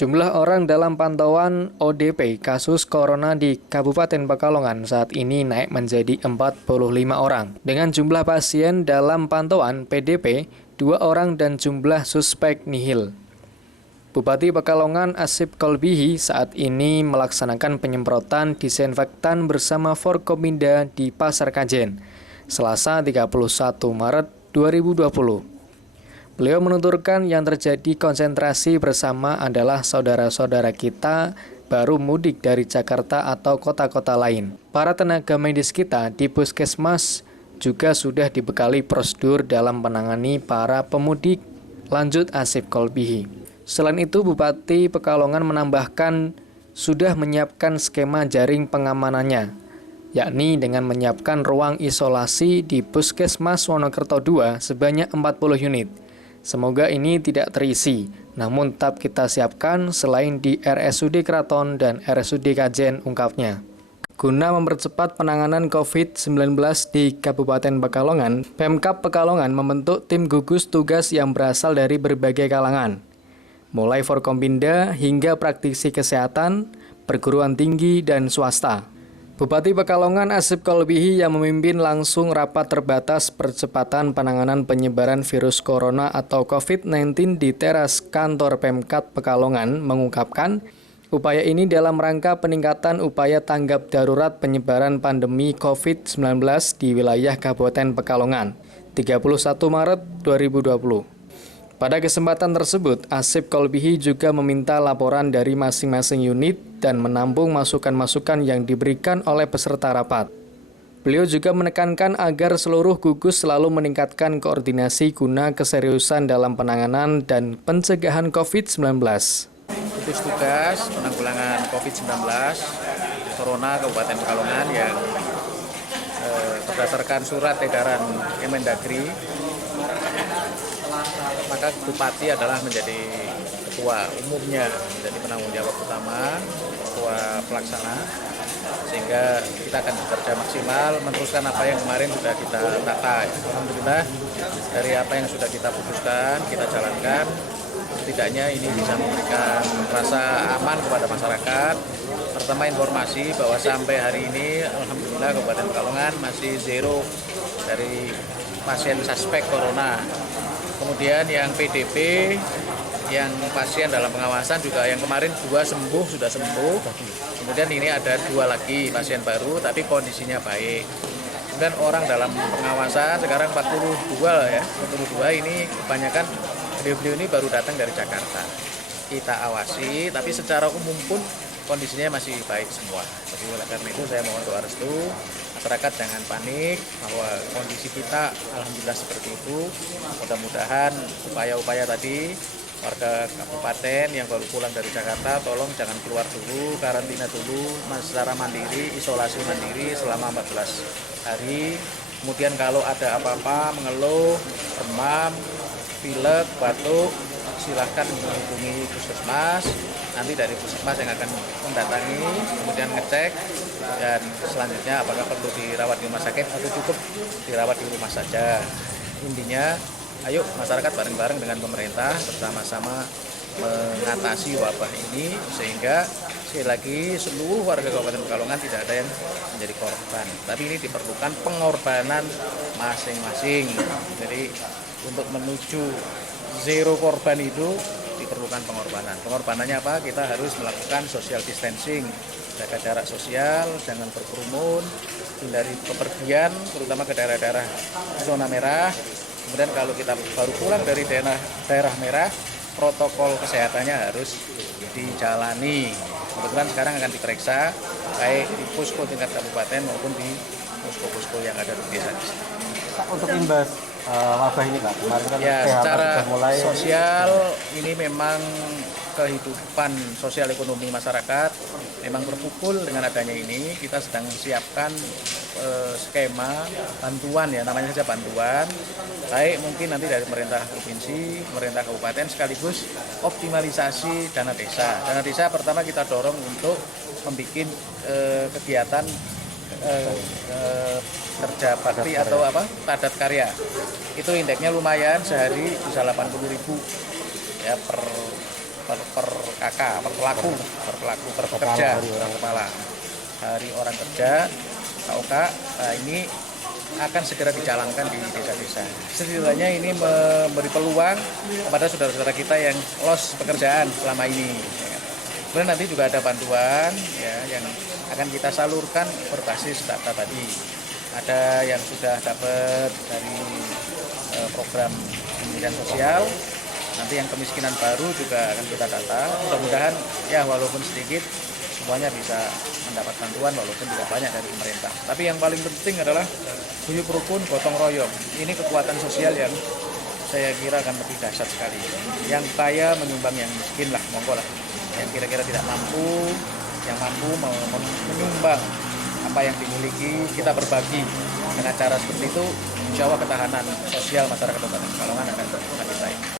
Jumlah orang dalam pantauan ODP kasus corona di Kabupaten Pekalongan saat ini naik menjadi 45 orang. Dengan jumlah pasien dalam pantauan PDP 2 orang dan jumlah suspek nihil. Bupati Pekalongan Asip Kolbihi saat ini melaksanakan penyemprotan disinfektan bersama Forkominda di Pasar Kajen, Selasa 31 Maret 2020. Beliau menuturkan yang terjadi konsentrasi bersama adalah saudara-saudara kita baru mudik dari Jakarta atau kota-kota lain. Para tenaga medis kita di Puskesmas juga sudah dibekali prosedur dalam menangani para pemudik, lanjut Asip Kolbihi. Selain itu, Bupati Pekalongan menambahkan sudah menyiapkan skema jaring pengamanannya, yakni dengan menyiapkan ruang isolasi di Puskesmas Wonokerto II sebanyak 40 unit. Semoga ini tidak terisi, namun tetap kita siapkan selain di RSUD Kraton dan RSUD Kajen, ungkapnya. Guna mempercepat penanganan COVID-19 di Kabupaten Pekalongan, Pemkab Pekalongan membentuk tim gugus tugas yang berasal dari berbagai kalangan, mulai Forkominda hingga praktisi kesehatan, perguruan tinggi, dan swasta. Bupati Pekalongan Asip Kolbihi yang memimpin langsung rapat terbatas percepatan penanganan penyebaran virus corona atau COVID-19 di teras kantor Pemkab Pekalongan mengungkapkan, upaya ini dalam rangka peningkatan upaya tanggap darurat penyebaran pandemi COVID-19 di wilayah Kabupaten Pekalongan, 31 Maret 2020. Pada kesempatan tersebut, Asip Kolbihi juga meminta laporan dari masing-masing unit dan menampung masukan-masukan yang diberikan oleh peserta rapat. Beliau juga menekankan agar seluruh gugus selalu meningkatkan koordinasi guna keseriusan dalam penanganan dan pencegahan COVID-19. Gugus tugas penanggulangan COVID-19 Corona Kabupaten Pekalongan yang berdasarkan surat edaran Kemendagri, maka Bupati adalah menjadi ketua umumnya, menjadi penanggung jawab utama, ketua pelaksana, sehingga kita akan bekerja maksimal meneruskan apa yang kemarin sudah kita tata. Alhamdulillah dari apa yang sudah kita putuskan, kita jalankan, setidaknya ini bisa memberikan rasa aman kepada masyarakat. Pertama, informasi bahwa sampai hari ini Alhamdulillah Kabupaten Pekalongan masih zero dari pasien suspek corona. Kemudian yang PDP, yang pasien dalam pengawasan juga yang kemarin 2 sembuh, sudah sembuh. Kemudian ini ada 2 lagi pasien baru tapi kondisinya baik. Kemudian orang dalam pengawasan sekarang 42 ya, 42 ini kebanyakan beliau ini baru datang dari Jakarta. Kita awasi, tapi secara umum pun kondisinya masih baik semua. Jadi oleh karena itu saya mohon doa restu, masyarakat jangan panik bahwa kondisi kita alhamdulillah seperti itu. Mudah-mudahan upaya-upaya tadi warga kabupaten yang baru pulang dari Jakarta tolong jangan keluar dulu, karantina dulu secara mandiri, isolasi mandiri selama 14 hari. Kemudian kalau ada apa-apa, mengeluh, demam, pilek, batuk, silahkan menghubungi puskesmas. Nanti dari puskesmas yang akan mendatangi, kemudian ngecek, dan selanjutnya apakah perlu dirawat di rumah sakit atau cukup dirawat di rumah saja. Intinya, ayo masyarakat bareng-bareng dengan pemerintah bersama-sama mengatasi wabah ini, sehingga sekali lagi seluruh warga Kabupaten Pekalongan tidak ada yang menjadi korban. Tapi ini diperlukan pengorbanan masing-masing. Jadi untuk menuju zero korban itu diperlukan pengorbanan. Pengorbanannya apa? Kita harus melakukan social distancing, jaga jarak sosial, jangan berkerumun, hindari bepergian, terutama ke daerah-daerah zona merah. Kemudian kalau kita baru pulang dari daerah merah, protokol kesehatannya harus dijalani. Kebetulan sekarang akan diperiksa baik di posko tingkat kabupaten maupun di posko-posko yang ada di desa. Untuk imbas wabah ini Pak, kemarin kan ya, secara mulai sosial ini memang kehidupan sosial ekonomi masyarakat memang terpukul dengan adanya ini. Kita sedang siapkan skema bantuan, ya namanya saja bantuan, baik mungkin nanti dari pemerintah provinsi, pemerintah kabupaten, sekaligus optimalisasi dana desa. Dana desa pertama kita dorong untuk membuat kegiatan kerja bakti atau padat karya. Itu indeksnya lumayan, sehari bisa 80.000 ya per per kakak, per pelaku, per pekerja, kepala hari orang kerja, KOK. Nah, ini akan segera dijalankan di desa-desa. Setidaknya ini memberi peluang kepada saudara-saudara kita yang lost pekerjaan selama ini. Kemudian nanti juga ada bantuan ya yang akan kita salurkan berbasis data tadi. Ada yang sudah dapat dari program Kementerian Sosial. Nanti yang kemiskinan baru juga akan kita data. Mudah-mudahan ya walaupun sedikit semuanya bisa mendapat bantuan walaupun tidak banyak dari pemerintah. Tapi yang paling penting adalah guyub rukun gotong royong. Ini kekuatan sosial yang saya kira akan lebih dahsyat sekali. Yang kaya menyumbang yang miskin lah, monggo lah. Yang kira-kira tidak mampu, yang mampu menyumbang apa yang dimiliki, kita berbagi dengan cara seperti itu. Insya Allah ketahanan sosial masyarakat Kabupaten Pekalongan akan lebih baik.